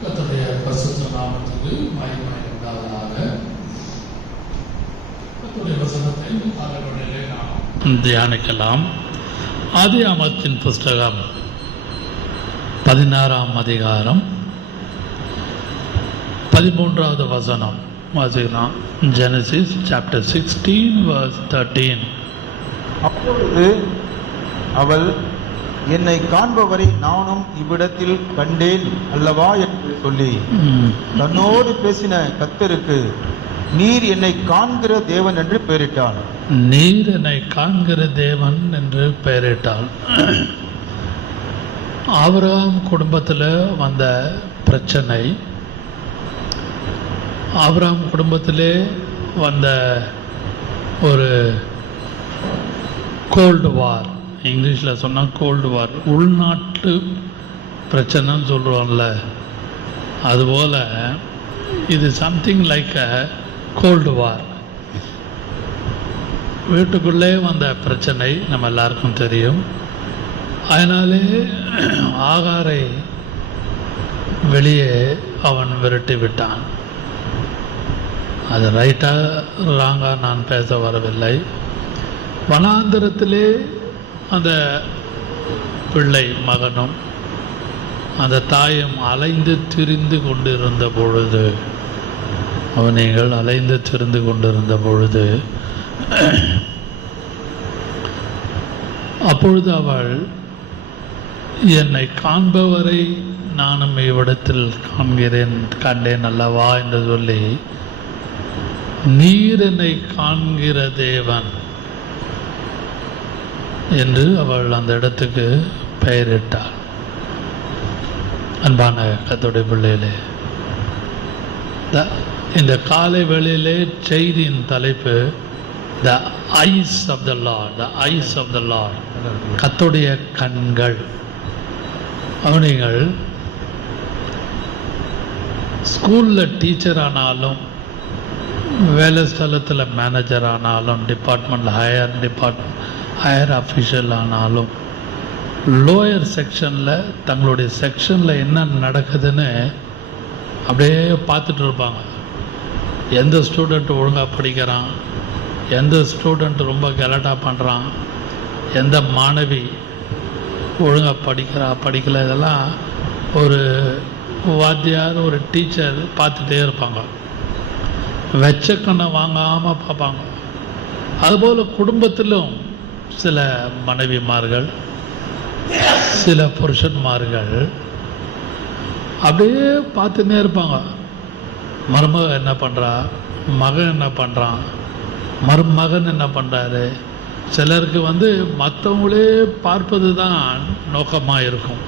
கர்த்தருடைய பரிசுத்த நாமத்துக்கு மகிமை உண்டாவதாக. கர்த்தருடைய வசனத்தை காலையிலே நாம் தியானிக்கலாம். ஆதியாகமத்தின் புஸ்தகம் 16ஆம் அதிகாரம் 13வது வசனம் வாசிக்கலாம். Genesis chapter 16 verse 13. அப்பொழுது அவள், என்னை காண்பவரை நானும் இவ்விடத்தில் கண்டேன் அல்லவா என்று சொல்லி தன்னோடு பேசின கர்த்தருக்கு நீர் என்னை காண்கிற தேவன் என்று பெயரிட்டாள். நீர் என்னை காண்கிற தேவன் என்று பெயரிட்டாள். ஆபிரகாம் குடும்பத்தில் வந்த பிரச்சனை, ஆபிரகாம் குடும்பத்திலே வந்த ஒரு கோல்டு வார், இங்கிலீஷில் சொன்னால் கோல்டு வார், உள்நாட்டு பிரச்சனைன்னு சொல்கிறோம்ல, அதுபோல் இது சம்திங் லைக் அ கோல்டு வார். வீட்டுக்குள்ளே வந்த பிரச்சனை நம்ம எல்லாருக்கும் தெரியும். அதனாலே ஆகாரை வெளியே அவன் விரட்டி விட்டான். அது ரைட்டாக ராங்காக நான் பேச வரவில்லை. வனாந்தரத்திலே அந்த பிள்ளை மகனும் அந்த தாயும் அலைந்து திரிந்து கொண்டிருந்த பொழுது, நீங்கள் அலைந்து திரிந்து கொண்டிருந்த பொழுது, அப்பொழுது அவள், என்னை காண்பவரை நானும் இவ்விடத்தில் கண்டேன் அல்லவா என்று சொல்லி, நீர் என்னை காண்கிற தேவன் என்று அவள் அந்த இடத்துக்கு பெயரிட்டாள். அன்பான கர்த்தருடைய பிள்ளைகளே, இந்த காலை வேளையிலே செய்தியின் தலைப்பு the eyes of the lord, the eyes of the lord, கர்த்தருடைய கண்கள். நீங்கள் ஸ்கூலில் டீச்சர் ஆனாலும், வேலை ஸ்தலத்தில் மேனேஜர் ஆனாலும், டிபார்ட்மெண்ட் ஹையர் அஃபிஷியல் ஆனாலும், லோயர் செக்ஷனில் தங்களுடைய செக்ஷனில் என்ன நடக்குதுன்னு அப்படியே பார்த்துட்டு இருப்பாங்க. எந்த ஸ்டூடெண்ட் ஒழுங்காக படிக்கிறான், எந்த ஸ்டூடெண்ட் ரொம்ப கலட்டாக பண்ணுறான், எந்த மாணவி ஒழுங்காக படிக்கலை, இதெல்லாம் ஒரு வாத்தியார், ஒரு டீச்சர் பார்த்துட்டே இருப்பாங்க. வெச்சக்கண்ணை வாங்காமல் பார்ப்பாங்க. அதுபோல் குடும்பத்திலும் சில மனைவிமார்கள், சில புருஷன்மார்கள் அப்படியே பார்த்துன்னே இருப்பாங்க. மருமகன் என்ன பண்ணுறா, மகன் என்ன பண்ணுறான், மருமகன் என்ன பண்ணுறாரு. சிலருக்கு மற்றவங்களே பார்ப்பது தான் நோக்கமாக இருக்கும்.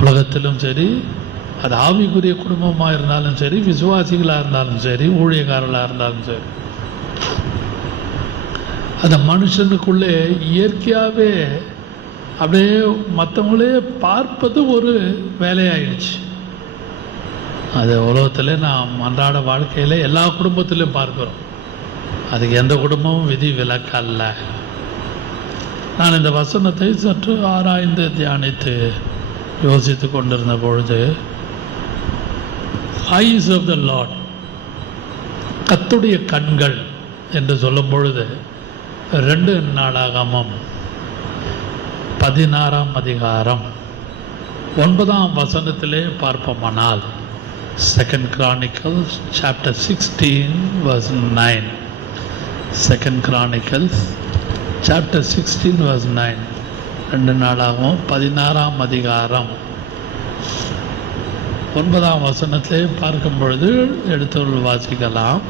உலகத்திலும் சரி, அது ஆவிக்குரிய குடும்பமாக இருந்தாலும் சரி, விசுவாசிகளாக இருந்தாலும் சரி, ஊழியக்காரர்களாக இருந்தாலும் சரி, அந்த மனுஷனுக்குள்ளே இயற்கையாகவே அப்படியே மற்றவங்களே பார்ப்பது ஒரு வேலையாயிடுச்சு. அது உலகத்தில் நாம் அன்றாட வாழ்க்கையில் எல்லா குடும்பத்திலையும் பார்க்கிறோம். அதுக்கு எந்த குடும்பமும் விதி விலக்கு அல்ல. நான் இந்த வசனத்தை சற்று ஆராய்ந்து தியானித்து யோசித்து கொண்டிருந்த பொழுது, ஐஸ் ஆஃப் த லார்ட், கர்த்தருடைய கண்கள் என்று சொல்லும் பொழுது 2 நாளாகமம் 16ஆம் அதிகாரம் 9ஆம் வசனத்திலே பார்ப்போமானால், 2 Chronicles chapter 16 verse 9, 2 Chronicles chapter 16 verse 9, 2 நாளாகமம் 16ஆம் அதிகாரம் 9ஆம் வசனத்திலே பார்க்கும் பொழுது எடுத்து வாசிக்கலாம்.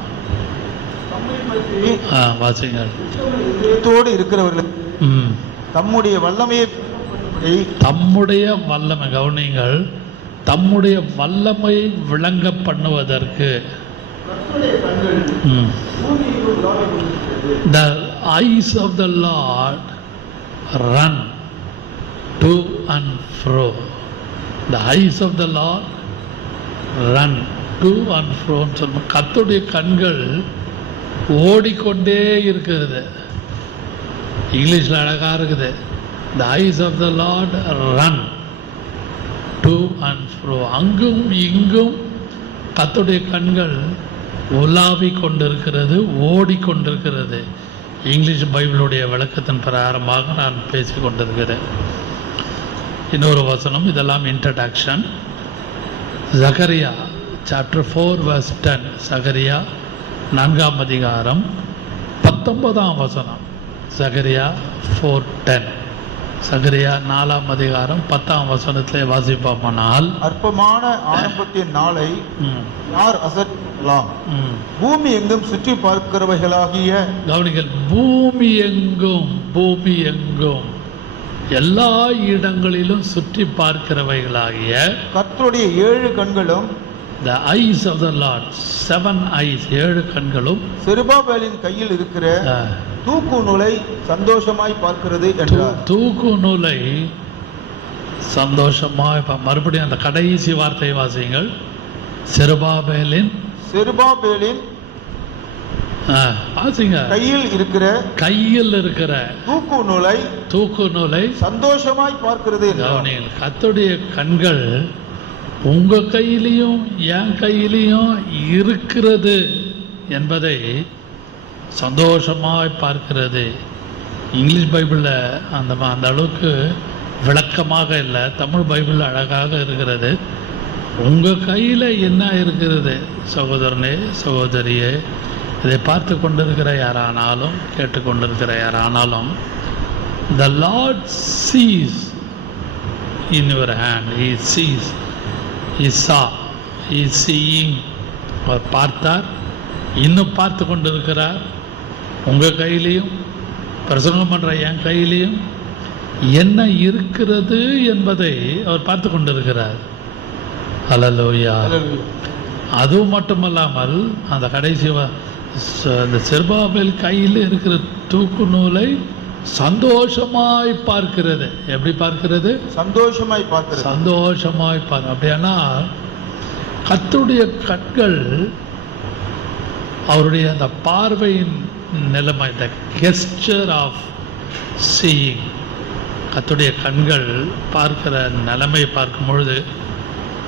வாசிங்கள். இருக்கிறவர்களுக்கு தம்முடைய வல்லமையை கவனிங்கள், தம்முடைய வல்லமை விளங்க பண்ணுவதற்கு the eyes of the Lord run to and fro. The eyes of the Lord run to and fro. கர்த்தருடைய கண்கள் ஓடிக்கொண்டே இருக்கிறது. இங்கிலீஷில் அழகாக இருக்குது. The eyes of the Lord run to and ஃப்ரோ, அங்கும் இங்கும் கர்த்தருடைய கண்கள் உலாவிக் கொண்டிருக்கிறது, ஓடிக்கொண்டிருக்கிறது. இங்கிலீஷ் பைபிளுடைய விளக்கத்தின் பிரகாரமாக நான் பேசிக் கொண்டிருக்கிறேன். இன்னொரு வசனம், இதெல்லாம் இன்ட்ரடக்ஷன். சகரியா சாப்டர் 4 verse 10. சகரியா 4ஆம் அதிகாரம் 19ஆம் வசனம். சகரியா 4:10. சகரியா 4ஆம் அதிகாரம் 10ஆம் வசனத்திலே வாசிப்போமானால், அற்பமான ஆரம்பத்தின் நாளை யார் அசைக்கலாம்? பூமி எங்கும் சுற்றி பார்க்கிறவைகளாகிய, கவனிகள், பூமி எங்கும் எல்லா இடங்களிலும் சுற்றி பார்க்கிறவைகளாகிய கர்த்தருடைய 7 கண்களும், the eyes of the Lord, 7 eyes, 7 கண்களும் செருபாபேலின் கையில் இருக்கிற தூக்கு நூலை சந்தோஷமாய் பார்க்கிறது என்றார். தூக்கு நூலை சந்தோஷமாய் மறுபடியும் அந்த கடைசி வார்த்தையை வாசியுங்கள். செருபாபேலின் வாசிங்க. கையில் இருக்கிற தூக்கு நூலை சந்தோஷமாய் பார்க்கிறது. கர்த்தருடைய கண்கள் உங்க கையிலையும் என் கையிலையும் இருக்கிறது என்பதை சந்தோஷமாய் பார்க்கிறது. இங்கிலீஷ் பைபிளில் அந்த அளவுக்கு விளக்கமாக இல்லை, தமிழ் பைபிள் அழகாக இருக்கிறது. உங்கள் கையில் என்ன இருக்கிறது சகோதரனே, சகோதரியே, இதை பார்த்து கொண்டிருக்கிற யாரானாலும், கேட்டுக்கொண்டிருக்கிற யாரானாலும், the Lord sees in your hand. He sees, he saw, he is seeing. அவர் பார்த்தார், இன்னும் பார்த்து கொண்டிருக்கிறார். உங்கள் கையிலையும் பிரசங்கம் பண்ணுற என் கையிலையும் என்ன இருக்கிறது என்பதை அவர் பார்த்து கொண்டிருக்கிறார். ஹல்லேலூயா. அதுவும் மட்டுமல்லாமல் அந்த கடைசி அந்த செருபாபேல் கையில் இருக்கிற தூக்கு நூலை சந்தோஷமாய் பார்க்கிறது. எப்படி பார்க்கிறது? சந்தோஷமாய் பார்க்கிறது. சந்தோஷமாய் பார்க்க. அப்படியானா கர்த்தருடைய கண்கள், அவருடைய அந்த பார்வையின் நிலைமை, இந்த கெஸ்டர் ஆஃப் சீயிங், கர்த்தருடைய கண்கள் பார்க்கிற நிலைமை பார்க்கும் பொழுது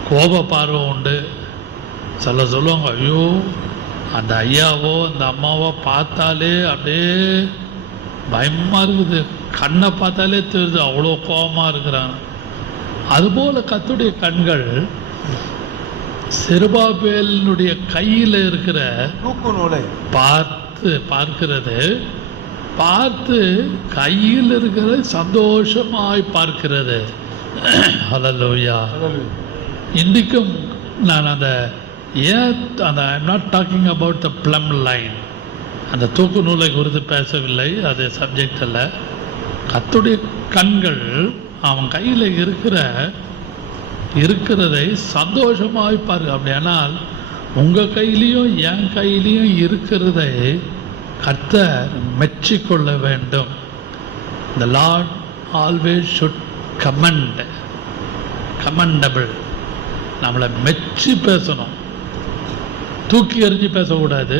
கோப பார்வை உண்டு. சில சொல்லுவாங்க, ஐயோ அந்த ஐயாவோ அந்த அம்மாவோ பார்த்தாலே அப்படியே பயமா இருக்குது, கண்ணை பார்த்தாலே தெரியுது அவ்வளோ கோபமாக இருக்கிறாங்க. அதுபோல் கர்த்தருடைய கண்கள் செருபாபேலினுடைய கையில் இருக்கிற தூக்கு நூலை பார்க்கிறது. பார்த்து கையில் இருக்கிற சந்தோஷமாய் பார்க்கிறது. ஹல்லேலூயா. இன்றைக்கும் நான் அந்த I am not talking about the plum line, அந்த தூக்கு நூலை குறித்து பேசவில்லை, அது சப்ஜெக்ட் அல்ல. கர்த்தருடைய கண்கள் அவன் கையில் இருக்கிறதை சந்தோஷமாய் பார்க்க. அப்படியானால் உங்கள் கையிலையும் என் கையிலையும் இருக்கிறதை கர்த்தர் மெச்சிக்கொள்ள வேண்டும். The Lord always should commendable. நம்மளை மெச்சி பேசணும், தூக்கி எறிஞ்சு பேசக்கூடாது,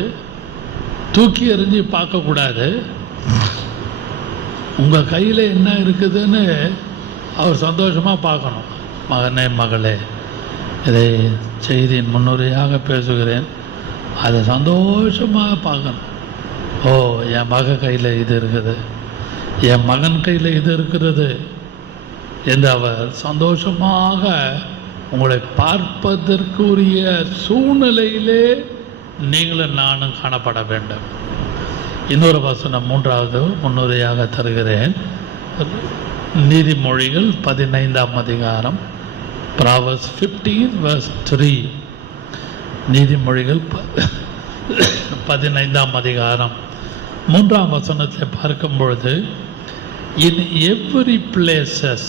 தூக்கி எறிஞ்சு பார்க்கக்கூடாது. உங்கள் கையில் என்ன இருக்குதுன்னு அவர் சந்தோஷமாக பார்க்கணும். மகனே, மகளே, இதை செய்தியின் முன்னுரையாக பேசுகிறேன். அதை சந்தோஷமாக பார்க்கணும். ஓ, என் மக கையில் இது இருக்குது, என் மகன் கையில் இது இருக்கிறது என்று அவர் சந்தோஷமாக உங்களை பார்ப்பதற்குரிய சூழ்நிலையிலே நீங்களும் நானும் காணப்பட வேண்டும். இன்னொரு வசனம் 3வது முன்னுரையாக தருகிறேன். நீதிமொழிகள் 15ஆம் அதிகாரம், Proverbs 15 verse 3. நீதிமொழிகள் 15ஆம் அதிகாரம் 3ஆம் வசனத்தை பார்க்கும் பொழுது, in every places,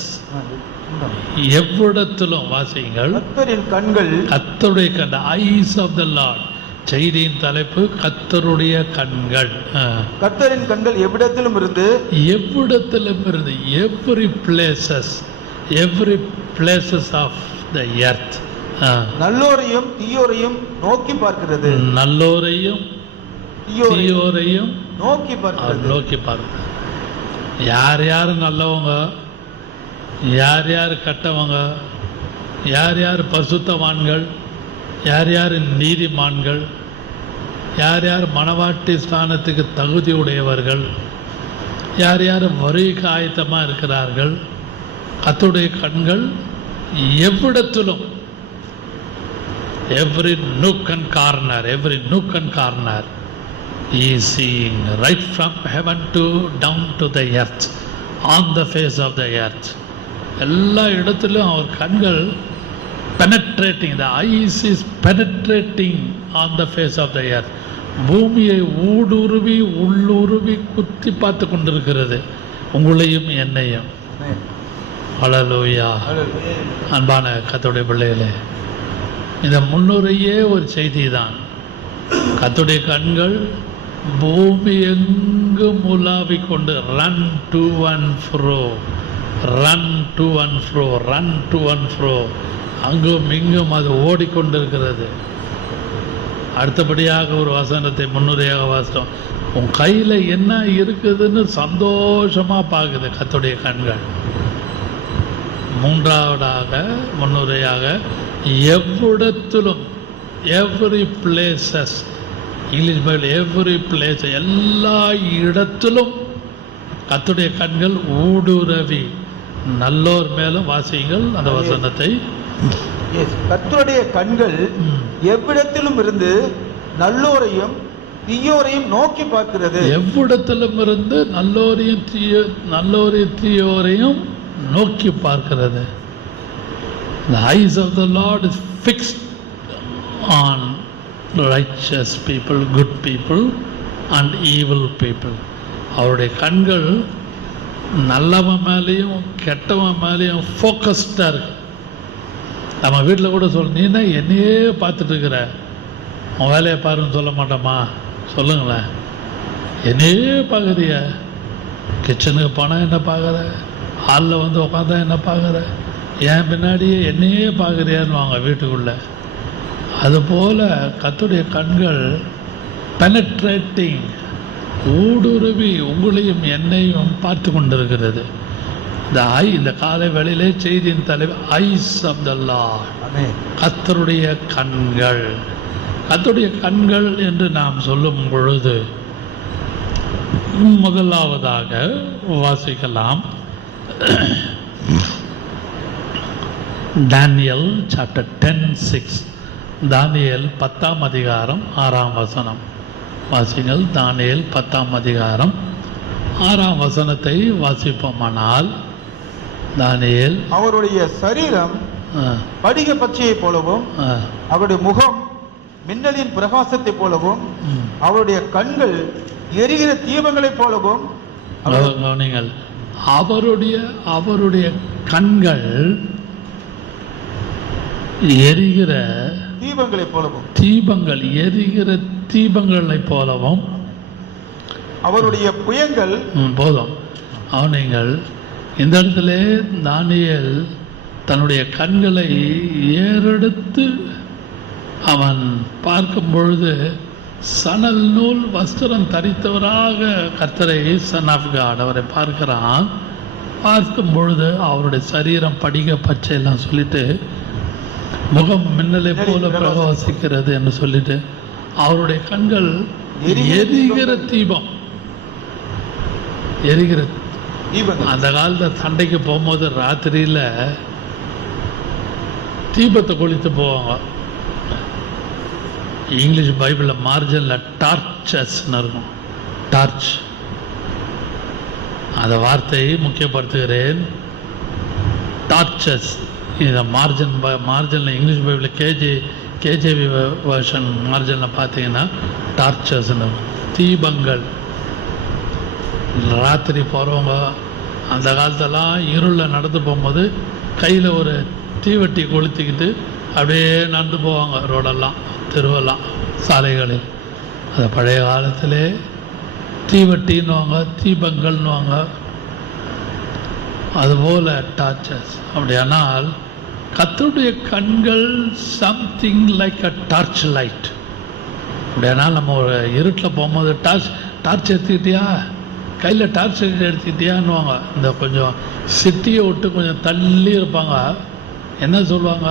எவ்விடத்திலும் வாசியுங்கள், கர்த்தரின் கண்கள், கர்த்தருடைய கண், eyes of the Lord. செய்தியின் தலைப்பு கர்த்தருடைய கண்கள். கர்த்தரின் கண்கள் எவ்விடத்திலும் இருந்து every places of the earth, நல்லோரையும் தீயோரையும் நோக்கி பார்க்கிறது. நல்லோரையும் தீயோரையும் நோக்கி பார்க்கிறது. யார் யார் நல்லவங்க, யார் யார் கட்டவங்க, யார் யார் பரிசுத்தவான்கள், யார் யார் நீதிமான்கள், யார் யார் மணவாட்டி ஸ்தானத்துக்கு தகுதி உடையவர்கள், யார் யார் வருகைக்கு ஆயத்தமாக இருக்கிறார்கள். கர்த்தருடைய கண்கள் எவ்விடத்திலும், every nook and corner he is seeing, right from heaven to down to the earth, on the face of the earth. எல்லா இடத்திலும் அவர் கண்கள் penetrating, the eyes is penetrating on the face of the earth. பூமியை ஊடுருவி உள்ளுருவி குத்தி பார்த்து கொண்டிருக்கிறது, உங்களையும் என்னையும். ஹல்லேலூயா. அன்பான கர்த்தருடைய பிள்ளைகளே, இந்த முன்னுரையே ஒரு செய்தி தான். கர்த்தருடைய கண்கள் பூமி எங்கும் உலாவிக் கொண்டு run to and fro, அங்கும் இங்கும் அது ஓடிக்கொண்டிருக்கிறது. அடுத்தபடியாக ஒரு வசனத்தை முன்னுரையாக வாசித்தோம். உன் கையில் என்ன இருக்குதுன்னு சந்தோஷமாக பார்க்குது கர்த்தருடைய கண்கள். மூன்றாவதாக முன்னுரையாக எவ்விடத்திலும், every places, English Bible every place, எல்லா இடத்திலும் கர்த்தருடைய கண்கள் ஊடுருவி. நல்லோர் மேலும் வாசியுங்கள் அந்த வசனத்தை. கர்த்தருடைய கண்கள் எவ்விடத்திலும் இருந்து நல்லோரையும் தீயோரையும் நோக்கி பார்க்கிறது. எவ்விடத்திலும் இருந்து நல்லோரையும் தீயோரையும் நோக்கி பார்க்கிறது. The eyes of the Lord is fixed on righteous people, good people and evil people. அவருடைய கண்கள் நல்லவன் மேலேயும் கெட்டவன் மேலேயும் ஃபோக்கஸ்டாக இருக்கு. நம்ம வீட்டில் கூட நீ தான் என்னையே பார்த்துட்டு இருக்கிற, உன் வேலையை பாருன்னு சொல்ல மாட்டோமா? சொல்லுங்களேன். என்னையே பார்க்குறிய, கிச்சனுக்கு போனால் என்ன பார்க்குற, ஹாலில் வந்து உட்காந்தா என்ன பார்க்குற, என் பின்னாடியே என்னையே பார்க்குறியான்னு வாங்க வீட்டுக்குள்ளே. அதுபோல் கர்த்தருடைய கண்கள் பெனட்ரேட்டிங், ஊடுருவி உங்களையும் என்னையும் பார்த்து கொண்டிருக்கிறது. இந்த காலை வேளையிலே செய்தியின் தலைவர் ஐஸ் ஆஃப் த லார்ட், கர்த்தருடைய கண்கள். கர்த்தருடைய கண்கள் என்று நாம் சொல்லும் பொழுது முதலாவதாக வாசிக்கலாம் தானியேல் சாப்டர் 10:6. தானியேல் 10ஆம் அதிகாரம் 6ஆம் வசனம் வாசிங்கள். தானியேல் 10ஆம் அதிகாரம் 6ஆம் வசனத்தை வாசிப்போமானால், தானியேல் அவருடைய சரீரம் படிக பச்சையை போலவும், அவருடைய முகம் மின்னலின் பிரகாசத்தை போலவும், அவருடைய கண்கள் எரிகிற தீபங்களைப் போலவும். நீங்கள் அவருடைய கண்கள் எரிகிற தீபங்களைப் போலவும், எரிகிற தீபங்களைப் போலவும், அவருடைய புயங்கள். போதும். நீங்கள் இந்த இடத்துல தானியேல் தன்னுடைய கண்களை ஏறெடுத்து அவன் பார்க்கும் பொழுது சணல் நூல் வஸ்திரம் தரித்தவராக கர்த்தரை, சன் ஆஃப் காட், அவரை பார்க்கிறான். பார்க்கும் பொழுது அவருடைய சரீரம் படிக பச்சையெல்லாம் சொல்லிட்டு, முகம் மின்னலை போல பிரகாசிக்கிறது என்று சொல்லிட்டு, அவருடைய கண்கள் எரிகிற தீபம். அந்த காலத்தில் சண்டைக்கு போகும்போது ராத்திரியில் தீபத்தை கொளுத்து போவாங்க. இங்கிலீஷ் பைபிளில் மார்ஜனில் டார்ச்சஸ்ன்னு இருக்கும், டார்ச். அந்த வார்த்தையை முக்கியப்படுத்துகிறேன், டார்ச்சஸ். இந்த மார்ஜனில் இங்கிலீஷ் பைபிளில் கேஜேவி வெர்ஷன் மார்ஜனில் பார்த்தீங்கன்னா டார்ச்சஸ்ன்னு, தீபங்கள். ராத்திரி போகிறவங்க அந்த காலத்தெல்லாம் இருளில் நடந்து போகும்போது கையில் ஒரு தீவட்டி கொளுத்திக்கிட்டு அப்படியே நடந்து போவாங்க ரோடெல்லாம், தெருவெல்லாம், சாலைகளில். அது பழைய காலத்திலே தீவட்டின்னுவாங்க, தீபங்கள்னுவாங்க. அதுபோல் டார்ச்சஸ். அப்படியானால் கர்த்தருடைய கண்கள் சம்திங் லைக் அ டார்ச் லைட். அப்படியானால் நம்ம ஒரு இருட்டில் போகும்போது டார்ச் எடுத்துக்கிட்டியா, கையில் டார்ச் எடுத்துக்கிட்டியான்னுவாங்க. இந்த கொஞ்சம் சிட்டியை விட்டு கொஞ்சம் தள்ளி இருப்பாங்க, என்ன சொல்லுவாங்க,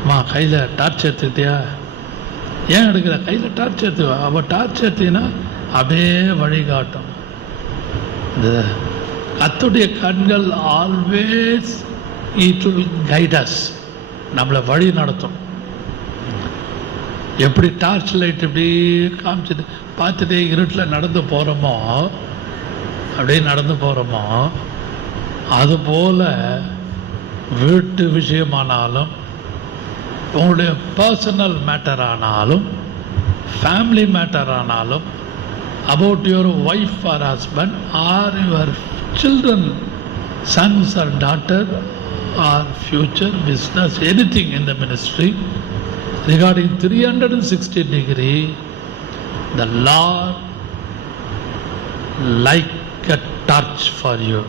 அம்மா கையில் டார்ச் எடுத்துக்கிட்டியா, ஏன் எடுக்கிற, கையில் டார்ச் எடுத்துவா, அவள் டார்ச் எடுத்தீங்கன்னா அப்படியே வழிகாட்டும். இந்த கர்த்தருடைய கண்கள் always it will guide as, நம்மளை வழி நடத்தும். எப்படி டார்ச் லைட் இப்படி காமிச்சிட்டு பார்த்துட்டே இருட்டில் நடந்து போகிறோமோ, அப்படியே நடந்து போகிறோமோ, அதுபோல் வீட்டு விஷயமானாலும், உங்களுடைய பர்சனல் மேட்டர் ஆனாலும், ஃபேமிலி மேட்டர் ஆனாலும், about your wife or husband or your children, sons or daughter or future business, anything in the ministry regarding 360 degree, the Lord like a torch for you.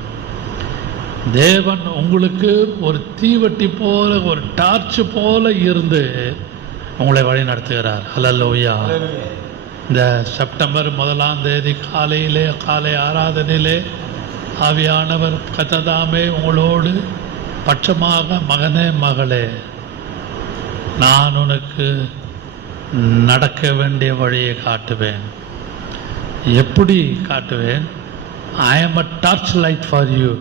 தேவன் உங்களுக்கு ஒரு தீவட்டி போல, ஒரு torch போல இருந்து உங்களை வழி நடத்துகிறார். ஹல்லேலூயா. இந்த செப்டம்பர் 1ஆம் தேதி காலை ஆராதனையிலே ஆவியானவர் கர்த்ததாமே உங்களோடு பட்சமாக, மகனே மகளே, நான் உனக்கு நடக்க வேண்டிய வழியை காட்டுவேன். எப்படி காட்டுவேன்? I am a torchlight for you.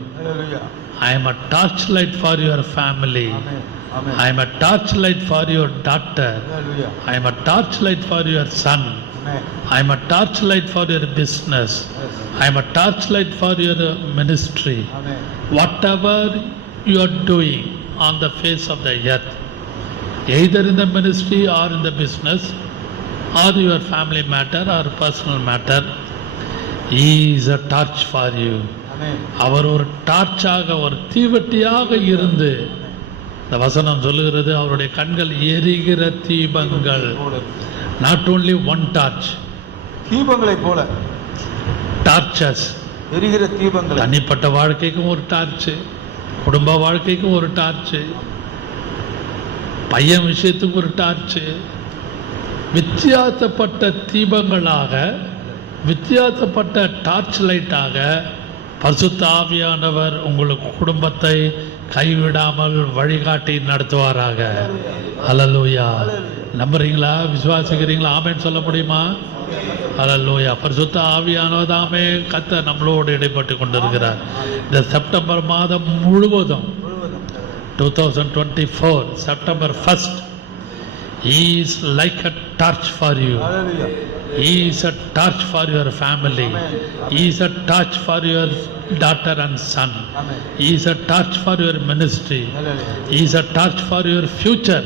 I am a torchlight for your family. I am a torchlight for your daughter. I am a torchlight for your son. I am a torchlight for your business. I am a torchlight for your ministry. Whatever you are doing on the face of the earth, either in the ministry or in the business or your family matter or personal matter, he is a torch for you. அவர் ஒரு டார்ச்சாக, ஒரு தீவட்டியாக இருந்து, இந்த வசனம் சொல்லுகிறது, அவருடைய கண்கள் எரிகிற தீபங்கள். நாட் ஓன்லி ஒன் டார்ச், தீபங்களை போல டார்ச்சஸ், எரிகிற தீபங்கள். தனிப்பட்ட வாழ்க்கைக்கும் ஒரு டார்ச், குடும்ப வாழ்க்கைக்கும் ஒரு டார்ச், பையன் விஷயத்துக்கு ஒரு டார்ச்சு, வித்தியாசப்பட்ட தீபங்களாக, வித்தியாசப்பட்ட டார்ச் லைட்டாக பரிசுத்த ஆவியானவர் உங்களுக்கு குடும்பத்தை கைவிடாமல் வழிகாட்டி நடத்துவாராக. ஹல்லேலூயா. நம்புறீங்களா? விசுவாசிக்கிறீங்களா? ஆமென் சொல்ல முடியுமா? ஹல்லேலூயா. பரிசுத்த ஆவியானவர் தாமே கர்த்தர் நம்மளோடு இடைப்பட்டு கொண்டிருக்கிறார். இந்த செப்டம்பர் மாதம் முழுவதும் 2024 September 1st, he is like a torch for you. He is a torch for your family. He is a torch for your daughter and son. He is a torch for your ministry. He is a torch for your future.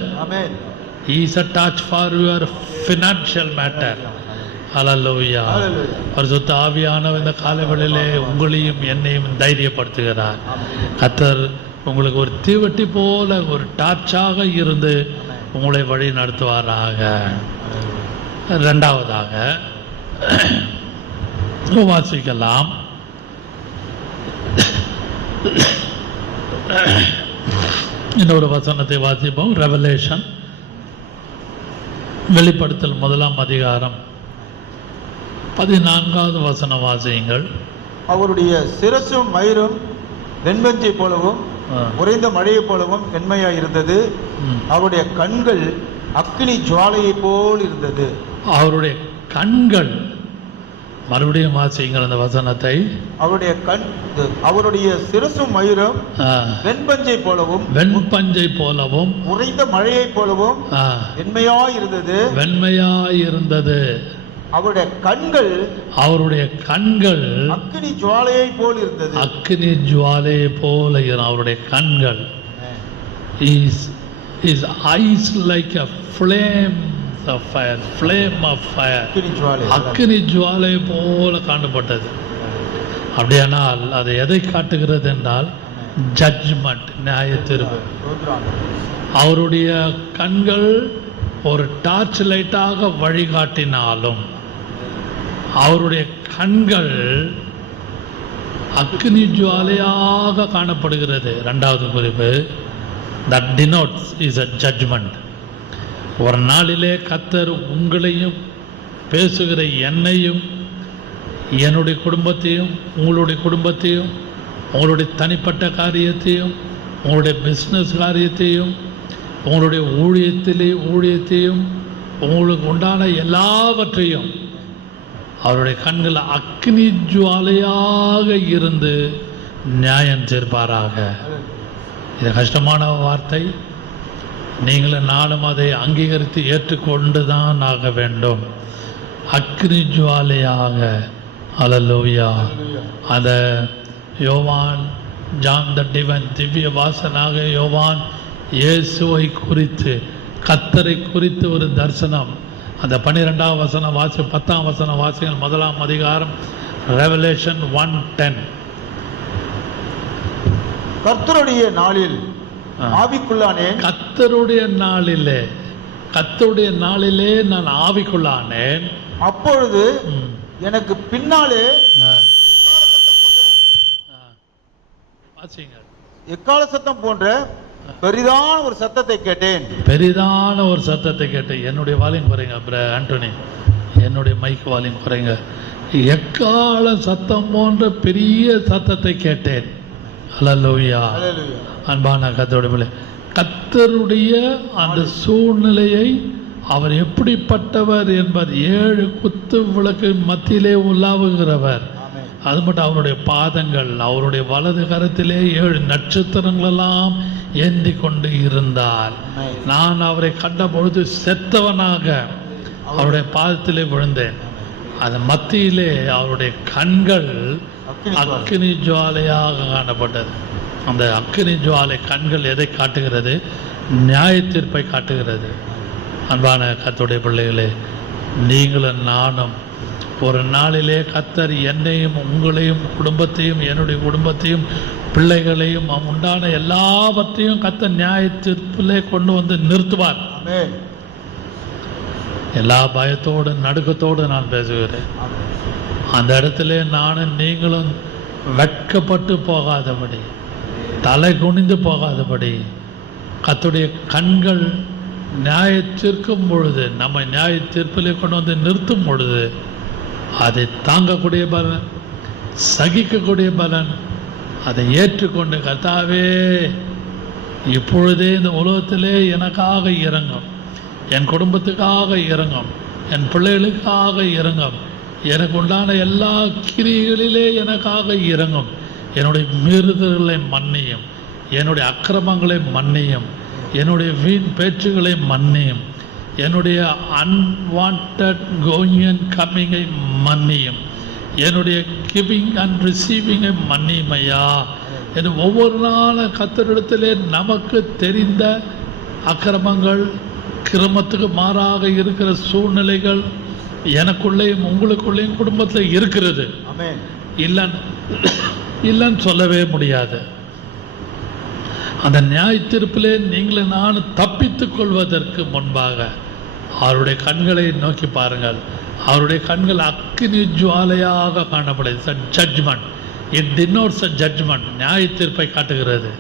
He is a torch for your financial matter. ஹல்லேலூயா. பரிசுத்த ஆவியானவர் இந்த காலவெளியிலே உங்களையும் என்னையும் தைரியப்படுத்துகிறார். கர்த்தர் உங்களுக்கு ஒரு தீவட்டி போல, ஒரு டார்ச்சாக இருந்து உங்களை வழி நடத்துவாராக. இரண்டாவதாக வாசிக்கலாம். இன்னொரு வசனத்தை வாசிப்போம். ரெவலேஷன், வெளிப்படுத்தல் 1ஆம் அதிகாரம் 14வது வசனம் வாசியுங்கள். அவருடைய சிரசும் மயிரும் வெண்பஞ்சை போலவும் உறைந்த மழையை போலவும் வெண்மையாய் இருந்தது. அவருடைய கண்கள் அக்கினி ஜுவாலையை போல் இருந்தது. அவருடைய கண்கள், மறுபடியும் வாசியுங்கள் அந்த வசனத்தை. அவருடைய சிரசும் மயிரும் வெண்பஞ்சை போலவும், வெண்பஞ்சை போலவும் உறைந்த மழையை போலவும் வெண்மையாய் இருந்தது, வெண்மையாய் இருந்தது. அவருடைய கண்கள் அக்கினி ஜுவாலையை போல் இருந்தது. அக்கினி ஜுவாலையை போல அவருடைய கண்கள். His eyes like a flame of fire, flame of fire. அக்கினி ஜுவாலை போல காணப்பட்டது. அப்படியானால் அது எதை காட்டுகிறது என்றால் ஜட்ஜ்மெண்ட், நியாய தீர்ப்பு. அவருடைய கண்கள் ஒரு டார்ச் லைட்டாக வழிகாட்டினாலும் அவருடைய கண்கள் அக்னி ஜுவாலையாக காணப்படுகிறது. இரண்டாவது குறிப்பு, that denotes is a judgment. ஒரு நாளிலே கர்த்தர் உங்களையும் பேசுகிற என்னையும், என்னுடைய குடும்பத்தையும், உங்களுடைய குடும்பத்தையும், உங்களுடைய தனிப்பட்ட காரியத்தையும், உங்களுடைய பிஸ்னஸ் காரியத்தையும், உங்களுடைய ஊழியத்தையும், உங்களுக்கு உண்டான எல்லாவற்றையும் அவருடைய கண்கள் அக்னி ஜுவாலையாக இருந்து நியாயம் தீர்ப்பாராக. இது கஷ்டமான வார்த்தை. நீங்களும் நானும் அதை அங்கீகரித்து ஏற்றுக்கொண்டு தான் ஆக வேண்டும். அக்னி ஜுவாலையாக. அல்லேலூயா. அந்த யோவான், ஜான் த டிவைன், திவ்ய வாசனாக யோவான் இயேசுவை குறித்து, கர்த்தரை குறித்து ஒரு தரிசனம். அந்த 12ஆம் வசனம் வாசி, 10ஆம் வசனம் வாசிகள். 1ஆம் அதிகாரம், ரெவலேஷன் 1:10. கர்த்தருடைய நாளில் ஆவிக்குள்ளானேன். கர்த்தருடைய நாளிலே நான் ஆவிக்குள்ளானேன். அப்பொழுது எனக்கு பின்னாலே எக்கால சத்தம் போன்ற பெரிதான ஒரு சத்தத்தை கேட்டேன். என்னுடைய வால்யூம் குறைங்க ஆண்டனி, என்னுடைய மைக் வால்யூம் குறைங்க. எக்கால சத்தம் போன்ற பெரிய சத்தத்தை கேட்டேன். அல்லேலூயா. அன்பான கர்த்தருடைய பிள்ளை, கர்த்தருடைய அந்த சூழ்நிலையை, அவர் எப்படிப்பட்டவர் என்பது 7 குத்து விளக்கு மத்தியிலே உலாவுகிறவர். அது மட்டும் அவருடைய பாதங்கள், அவருடைய வலது கரத்திலே 7 நட்சத்திரங்கள் எல்லாம் ஏந்தி கொண்டு இருந்தார். நான் அவரை கண்ட பொழுது செத்தவனாக அவருடைய பாதத்திலே விழுந்தேன். அது மத்தியிலே அவருடைய கண்கள் அக்கினி ஜுவாலையாக காணப்பட்டது. அந்த அக்கினி ஜுவாலை கண்கள் எதை காட்டுகிறது? நியாய தீர்ப்பை காட்டுகிறது. அன்பான கர்த்தருடைய பிள்ளைகளே, நீங்களும் நானும் ஒரு நாளிலே கர்த்தர் என்னையும் உங்களையும் குடும்பத்தையும், என்னுடைய குடும்பத்தையும், பிள்ளைகளையும், உண்டான எல்லாவற்றையும் கர்த்தர் நியாய தீர்ப்பிலே கொண்டு வந்து நிறுத்துவார். எல்லா பயத்தோடு நடுக்கத்தோடு நான் பேசுகிறேன். அந்த இடத்துல நானும் நீங்களும் வெட்கப்பட்டு போகாதபடி, தலை குனிந்து போகாதபடி, கர்த்தருடைய கண்கள் நியாய தீர்க்கும் பொழுது, நம்ம நியாய தீர்ப்பிலே கொண்டு வந்து நிறுத்தும் பொழுது, அதை தாங்கக்கூடிய பலன், சகிக்கக்கூடிய பலன், அதை ஏற்றுக்கொண்டு கர்த்தாவே இப்பொழுதே இந்த உலகத்திலே எனக்காக இறங்கும், என் குடும்பத்துக்காக இறங்கும், என் பிள்ளைகளுக்காக இறங்கும், எனக்கு உண்டான எல்லா கிரிகளிலே எனக்காக இறங்கும், என்னுடைய மீறுதல்களை மன்னியும், என்னுடைய அக்கிரமங்களை மன்னியும், என்னுடைய வீண் பேச்சுகளை மன்னியும், என்னுடைய அன்வான்ட் கோயிங் அண்ட் கம்மிங்கை மன்னியும், என்னுடைய கிவிங் அண்ட் ரிசீவிங்கை மன்னியும் ஐயா என்று ஒவ்வொரு நாளும் கர்த்தரிடத்திலே நமக்கு தெரிந்த அக்கிரமங்கள், கிரமத்துக்கு மாறாக இருக்கிற சூழ்நிலைகள் எனக்குள்ளேயும் உங்களுக்குள்ளேயும் குடும்பத்தில் இருக்கிறது. இல்லைன்னு சொல்லவே முடியாது. அந்த நியாய தீர்ப்பிலே நீங்களும் நான் தப்பித்துக் கொள்வதற்கு முன்பாக அவருடைய கண்களை நோக்கி பாருங்கள். அவருடைய கண்கள் அக்கினி ஜுவாலையாக காணப்படுது. Judgement, it denotes a judgement. நியாய தீர்ப்பை காட்டுகிறது.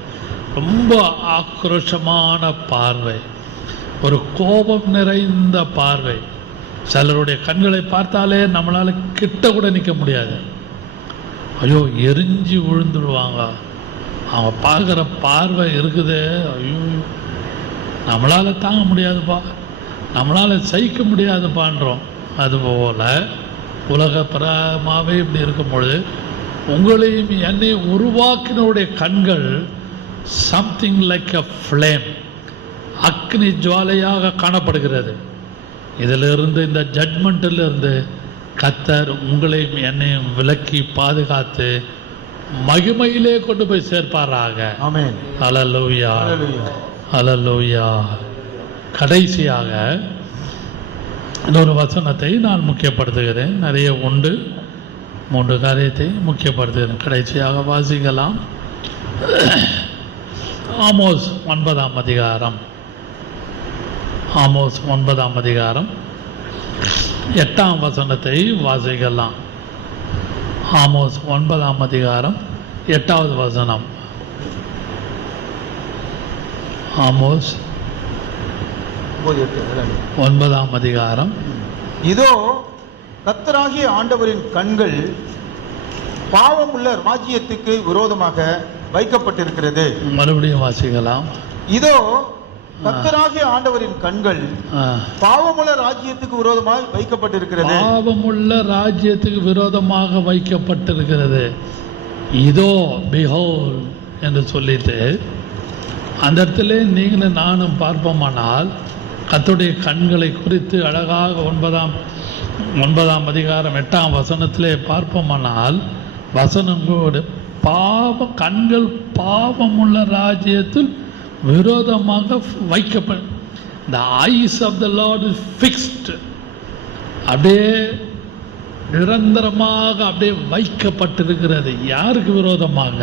ரொம்ப ஆக்ரோஷமான பார்வை, ஒரு கோபம் நிறைந்த பார்வை. சிலருடைய கண்களை பார்த்தாலே நம்மளால கிட்ட கூட நிற்க முடியாது. ஐயோ, எரிஞ்சு விழுந்துடுவாங்க. அவங்க பார்க்குற பார்வை இருக்குது. ஐயோ, நம்மளால் தாங்க முடியாதுப்பா, நம்மளால் சகிக்க முடியாதுப்பான்றோம். அதுபோல் உலகப்பிரமாவே இப்படி இருக்கும் பொழுது உங்களையும் என்னையும் உருவாக்கினுடைய கண்கள் சம்திங் லைக் அ ஃப்ளேம், அக்னி ஜுவாலையாக காணப்படுகிறது. இதிலிருந்து, இந்த ஜட்மெண்ட்டிலிருந்து கர்த்தர் உங்களையும் என்னையும் விலக்கி பாதுகாத்து மகிமையிலே கொண்டு போய் சேர்ப்பாராக. ஆமென். ஹல்லேலூயா, ஹல்லேலூயா. கடைசியாக இன்னொரு வசனத்தை நான் முக்கியப்படுத்துகிறேன். நிறைய உண்டு, 3 காரியத்தை முக்கியப்படுத்துகிறேன். கடைசியாக வாசிக்கலாம். ஆமோஸ் 9ஆம் அதிகாரம், ஆமோஸ் 9ஆம் அதிகாரம் 8ஆம் வசனத்தை வாசிக்கலாம். ஆமோஸ் 9ஆம் அதிகாரம் 8வது வசனம். ஆமோஸ் 9ஆம் அதிகாரம். இதோ கர்த்தராகிய ஆண்டவரின் கண்கள் பாவமுள்ள ராஜ்யத்துக்கு விரோதமாக வைக்கப்பட்டிருக்கிறது. மறுபடியும் வாசிக்கலாம். இதோ கர்த்தராகிய ஆண்டவரின் கண்கள் பாவமுள்ள ராஜ்யத்துக்கு விரோதமாய் வைக்கப்பட்டிருக்கிறது. பாவமுள்ள ராஜ்யத்துக்கு விரோதமாக வைக்கப்பட்டிருக்கிறது. இதோ behold என்று சொல்லிட்டு அந்த இடத்துல நீங்களும் நானும் பார்ப்போமானால் கர்த்தருடைய கண்களை குறித்து அழகாக 9ஆம் அதிகாரம் 8ஆம் வசனத்திலே பார்ப்போமானால் வசனங்களோடு கண்கள் பாவமுள்ள ராஜ்யத்தில் விரோதமாக வைக்கப்படும். The eyes of the Lord is fixed. அப்படியே நிரந்தரமாக அப்படியே வைக்கப்பட்டிருக்கிறது. யாருக்கு விரோதமாக?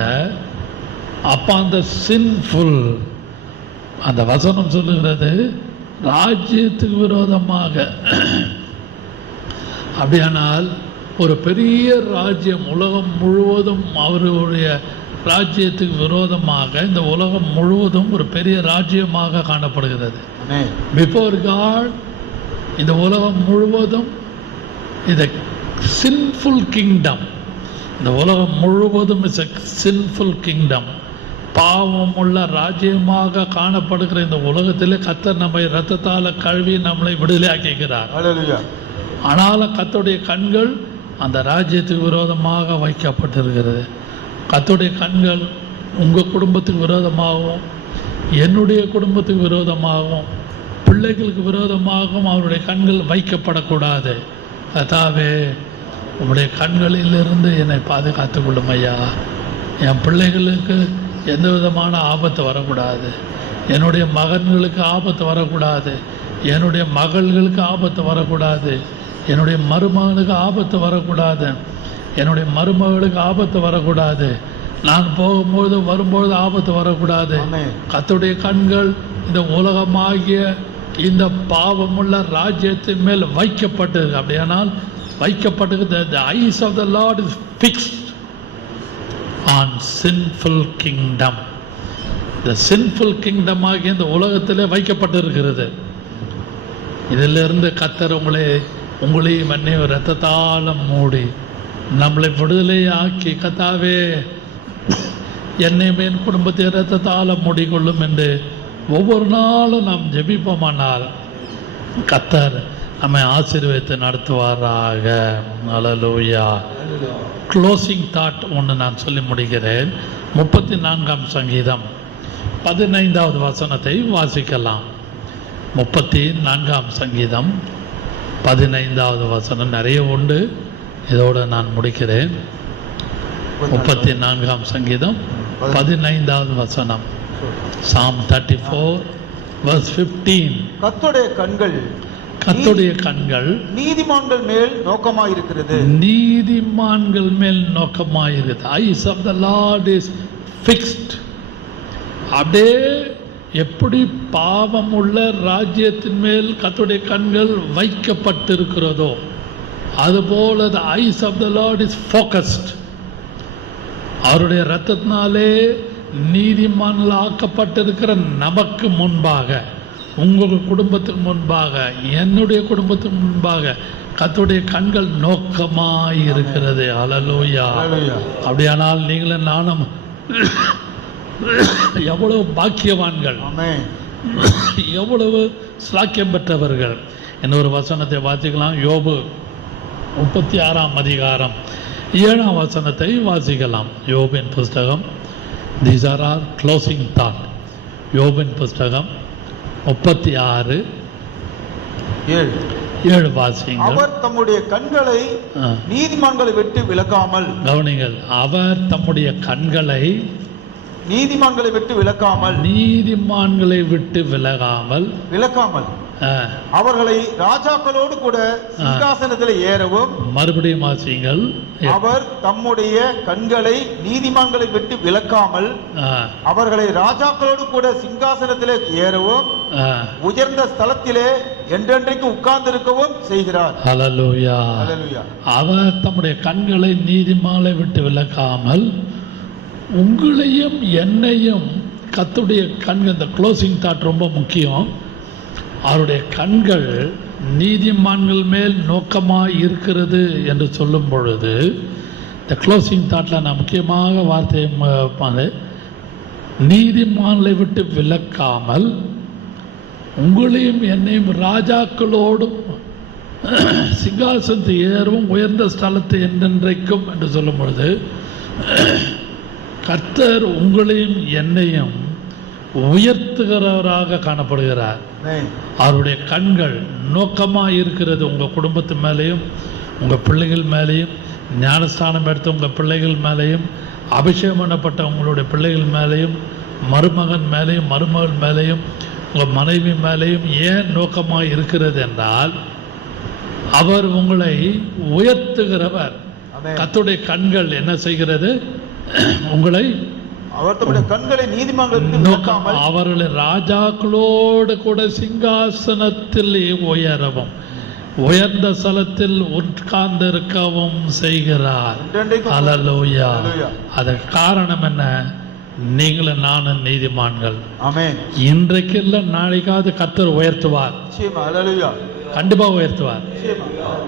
அப்போ அந்த சின்ஃபுல், அந்த வசனம் சொல்லுகிறது ராஜ்யத்துக்கு விரோதமாக. அப்படியானால் ஒரு பெரிய ராஜ்யம் உலகம் முழுவதும் அவருடைய ராஜ்யத்துக்கு விரோதமாக இந்த உலகம் முழுவதும் ஒரு பெரிய ராஜ்யமாக காணப்படுகிறது. பிஃபோர் காட் இந்த உலகம் முழுவதும் இந்த சின்ஃபுல் கிங்டம், இந்த உலகம் முழுவதும் இஸ் எ சின்ஃபுல் கிங்டம், பாவம் உள்ள ராஜ்யமாக காணப்படுகிற இந்த உலகத்திலே கர்த்தர் நம்மை இரத்தத்தால் கழுவி நம்மளை விடுதலையாக்கிறார். ஆனாலும் கர்த்தருடைய கண்கள் அந்த ராஜ்யத்துக்கு விரோதமாக வைக்கப்பட்டிருக்கிறது. கர்த்தருடைய கண்கள் உங்கள் குடும்பத்துக்கு விரோதமாகவும் என்னுடைய குடும்பத்துக்கு விரோதமாகவும் பிள்ளைகளுக்கு விரோதமாகவும் அவருடைய கண்கள் வைக்கப்படக்கூடாது. கர்த்தாவே உங்களுடைய கண்களிலிருந்து என்னை பாதுகாத்து கொள்ளும் ஐயா. என் பிள்ளைகளுக்கு எந்த விதமான ஆபத்து வரக்கூடாது, என்னுடைய மகன்களுக்கு ஆபத்து வரக்கூடாது, என்னுடைய மகள்களுக்கு ஆபத்து வரக்கூடாது, என்னுடைய மருமகனுக்கு ஆபத்து வரக்கூடாது, என்னுடைய மருமகளுக்கு ஆபத்து வரக்கூடாது, நான் போகும்போது வரும்பொழுது ஆபத்து வரக்கூடாது. கர்த்தருடைய கண்கள் இந்த உலகமாகிய இந்த பாவமுள்ள ராஜ்யத்தின் மேல் வைக்கப்பட்டது. அப்படியானால் வைக்கப்பட்டது. The eyes of the Lord is fixed on sinful kingdom. The sinful kingdom ஆகிய இந்த உலகத்திலே வைக்கப்பட்டிருக்கிறது. இதிலிருந்து கர்த்தர் உங்களையும் என்னையும் இரத்தத்தால் மூடி நம்மளை விடுதலையாக்கி, கர்த்தாவே என்னையும் என் குடும்பத்தை இரத்தத்தால் மூடிக்கொள்ளும் என்று ஒவ்வொரு நாளும் நாம் ஜெபிப்போமானால் கர்த்தர் நம்மை ஆசீர்வதித்து நடத்துவாராக. அல்லேலூயா. க்ளோசிங் தாட் ஒன்று நான் சொல்லி முடிக்கிறேன். 34ஆம் சங்கீதம் 15வது வசனத்தை வாசிக்கலாம். 34ஆம் சங்கீதம் 15வது வசனம் நிறைய உண்டு, இதோடு நான் முடிக்கிறேன். 34ஆம் சங்கீதம் 15வது வசனம், Psalm 34 verse 15. கர்த்தருடைய கண்கள் நீதிமான்கள் மேல் நோக்கமாயிருக்கிறது. நீதிமான்கள் மேல் நோக்கமாயிருக்கிறது. Eyes of the Lord is fixed. அப்படியே எப்படி பாவம் உள்ள ராஜ்யத்தின் மேல் கர்த்தருடைய கண்கள் வைக்கப்பட்டிருக்கிறதோ அதுபோல the eyes of the Lord is focused. அவருடைய இரத்தத்தினாலே நீதிமான்கள் ஆக்கப்பட்டிருக்கிற நமக்கு முன்பாக, உங்கள் குடும்பத்துக்கு முன்பாக, என்னுடைய குடும்பத்துக்கு முன்பாக கர்த்தருடைய கண்கள் நோக்கமாய் இருக்கிறது. அல்லேலூயா. அப்படியானால் நீங்களும் நானும் எவ்வளவு பாக்கியவான்கள், எவ்வளவு ஸ்லாக்கியம் பெற்றவர்கள். இன்னொரு வசனத்தை வாசிக்கலாம். யோபு 36ஆம் அதிகாரம் 7ஆம் வசனத்தை வாசிக்கலாம். யோபின் புஸ்தகம். These are our closing thought. யோபின் புஸ்தகம் 36:7 வாசிங்க. அவர் தம்முடைய கண்களை நீதிமான்களை விட்டு விலக்காமல், கவனிங்கள், அவர் தம்முடைய கண்களை நீதிமான்களை விட்டு விலக்காமல், நீதிமான்களை விட்டு விலகாமல் அவர்களை ராஜாக்களோடு கூட சிங்காசனத்தில் ஏறவும். மறுபடியும் வாசிங்கள். அவர் தம்முடைய கண்களை நீதிமான்களை விட்டு விலக்காமல் அவர்களை ராஜாக்களோடு கூட சிங்காசனத்திலே ஏறவும் உயர்ந்த ஸ்தலத்திலே என்றென்றைக்கு உட்கார்ந்திருக்கவும் செய்கிறார். ஹல்லேலூயா. அவர் தம்முடைய கண்களை நீதிமான்களை விட்டு விலக்காமல் உங்களையும் என்னையும் கர்த்தருடைய கண்கள். இந்த க்ளோசிங் தாட் ரொம்ப முக்கியம். அவருடைய கண்கள் நீதிமான்கள் மேல் நோக்கமாக இருக்கிறது என்று சொல்லும் பொழுது இந்த க்ளோசிங் தாட்டில் நான் முக்கியமாக வார்த்தையை நீதிமான்களை விட்டு விலக்காமல் உங்களையும் என்னையும் ராஜாக்களோடும் சிங்காசனத்தை ஏறவும் உயர்ந்த ஸ்தலத்தை என்றென்றைக்கும் என்று சொல்லும் பொழுது கர்த்தர் உங்களையும் என்னையும் உயர்த்துகிறவராக காணப்படுகிறார். அவருடைய கண்கள் நோக்கமாக இருக்கிறது உங்கள் குடும்பத்து மேலேயும் உங்கள் பிள்ளைகள் மேலேயும், ஞானஸ்தானம் எடுத்த உங்கள் பிள்ளைகள் மேலேயும், அபிஷேகம் பண்ணப்பட்ட உங்களுடைய பிள்ளைகள் மேலேயும், மருமகன் மேலேயும் மருமகள் மேலேயும் உங்கள் மனைவி மேலேயும் ஏன் நோக்கமாக இருக்கிறது என்றால் அவர் உங்களை உயர்த்துகிறவர். கர்த்தருடைய கண்கள் என்ன செய்கிறது? உங்களை கண்களை நீதிமன்றம் அவர்களை ராஜாக்களோடு கூட சிங்காசனத்தில் உயரவும் உயர்ந்த ஸ்தலத்தில் உட்கார்ந்திருக்கவும் செய்கிறார். அல்லேலூயா. அதற்கு காரணம் என்ன? நீங்களும் நானும் நீதிமான்கள். இன்றைக்கு இல்லை, நாளைக்காவது கர்த்தர் உயர்த்துவார், கண்டிப்பா உயர்த்துவார்.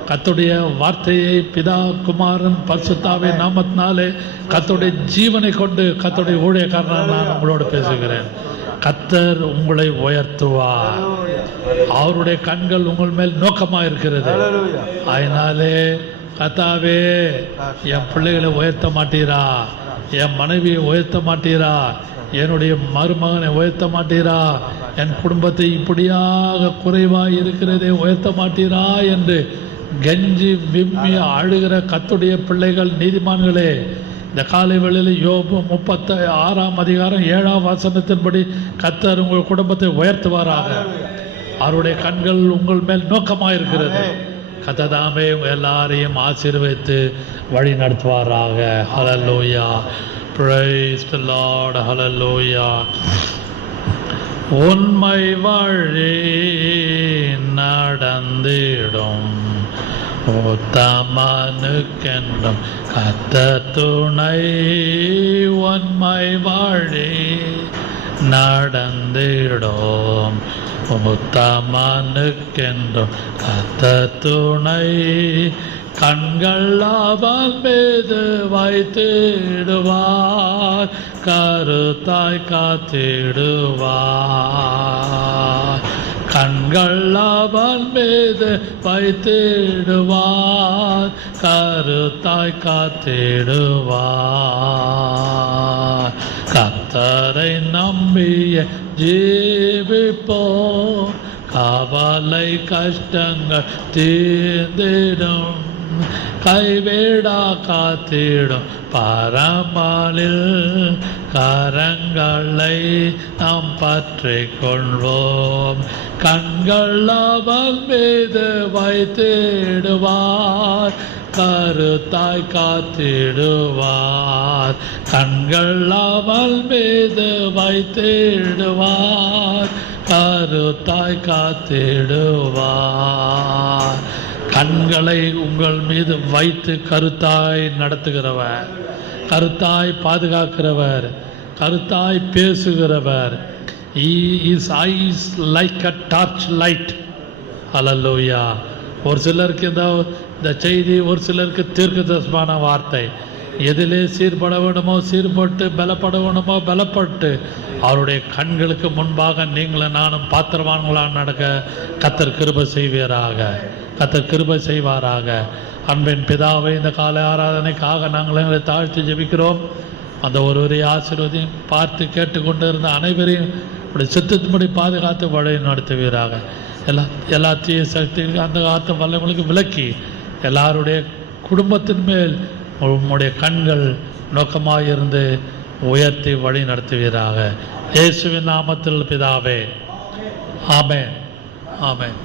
கர்த்தருடைய வார்த்தையை பிதா குமாரன் பரிசுத்தாவே நாமத்தினாலே கர்த்தருடைய ஜீவனை கொண்டு கர்த்தருடைய ஊழியக்காரனாக நான் உங்களோடு பேசுகிறேன். கர்த்தர் உங்களை உயர்த்துவார். அவருடைய கண்கள் உங்கள் மேல் நோக்கமாக இருக்கிறது. அதனாலே கர்த்தாவே என் பிள்ளைகளை உயர்த்த மாட்டீரா, என் மனைவியை உயர்த்த மாட்டீரா, என்னுடைய மருமகனை உயர்த்த மாட்டீரா, என் குடும்பத்தை இப்படியாக குறைவாக இருக்கிறதே உயர்த்த மாட்டீரா என்று கெஞ்சி விம்மி அழுகிற கர்த்தருடைய பிள்ளைகள் நீதிமான்களே, இந்த காலை வேளையில் யோபு 36ஆம் அதிகாரம் 7ஆம் வசனத்தின்படி கர்த்தர் உங்கள் குடும்பத்தை உயர்த்துவாராக. அவருடைய கண்கள் உங்கள் மேல் நோக்கமாக இருக்கிறது. கர்த்ததாமே எல்லாரையும் ஆசீர்வதித்து வழி நடத்துவாராக. ஹல்லேலூயா. Praise the Lord. Hallelujah. உண்மை வழி நடந்திடும் உத்தமனுக்கென்றும் கர்த்தர் துணை. உண்மை வழி நடந்திடும் உத்தமனுக்கென்றும் கர்த்தர் துணை. கண்கள் அவன் மீது வைத்திடுவார், கருத்தாய் காத்திடுவார். கண்கள் அவன் மீது வைத்திடுவார், கருத்தாய் காத்திடுவார். கர்த்தரை நம்பிய ஜீவிப்போம், கவலை கஷ்டங்கள் தீர்ந்திடும். கைவிடா காத்திடும் பரமனில் கரங்களை நாம் பற்றி கொள்வோம். கண்கள் அவன் மீது வைத்திடுவார், கருத்தாய் காத்திடுவார். கண்கள் அவன் மீது வைத்திடுவார், கருத்தாய் காத்திடுவார். கண்களை உங்கள் மீது வைத்து கருத்தாய் நடத்துகிறவர், கருத்தாய் பாதுகாக்கிறவர், கருத்தாய் பேசுகிறவர். His eyes like a torch light. Hallelujah. ஒரு சிலருக்கு இந்த செய்தி, ஒரு சிலருக்கு தீர்க்கதரிசனமான வார்த்தை. எதிலே சீர்பட வேணுமோ சீர்பட்டு, பலப்பட வேணுமோ பலப்பட்டு, அவருடைய கண்களுக்கு முன்பாக நீங்களும் நானும் பாத்திரவான்களாக நடக்க கர்த்தர் கிருபை செய்வீராக, கர்த்தர் கிருபை செய்வாராக. அன்பின் பிதாவை, இந்த காலை ஆராதனைக்காக நாங்கள் எங்களை தாழ்த்தி ஜெபிக்கிறோம். அந்த ஒருவரையும் ஆசீர்வதியும் பார்த்து கேட்டுக்கொண்டு இருந்த அனைவரையும் இப்படி சித்தத்தின்படி பாதுகாத்து வழி நடத்துவீராக. எல்லா தீய சக்திகளுக்கு அந்த காத்த வல்லவங்களுக்கு விலக்கி எல்லாருடைய குடும்பத்தின் மேல் உம்முடைய கண்கள் நோக்கமாக இருந்து உயர்த்தி வழி நடத்துவீராக. இயேசுவின் நாமத்தில் பிதாவே, ஆமென், ஆமென்.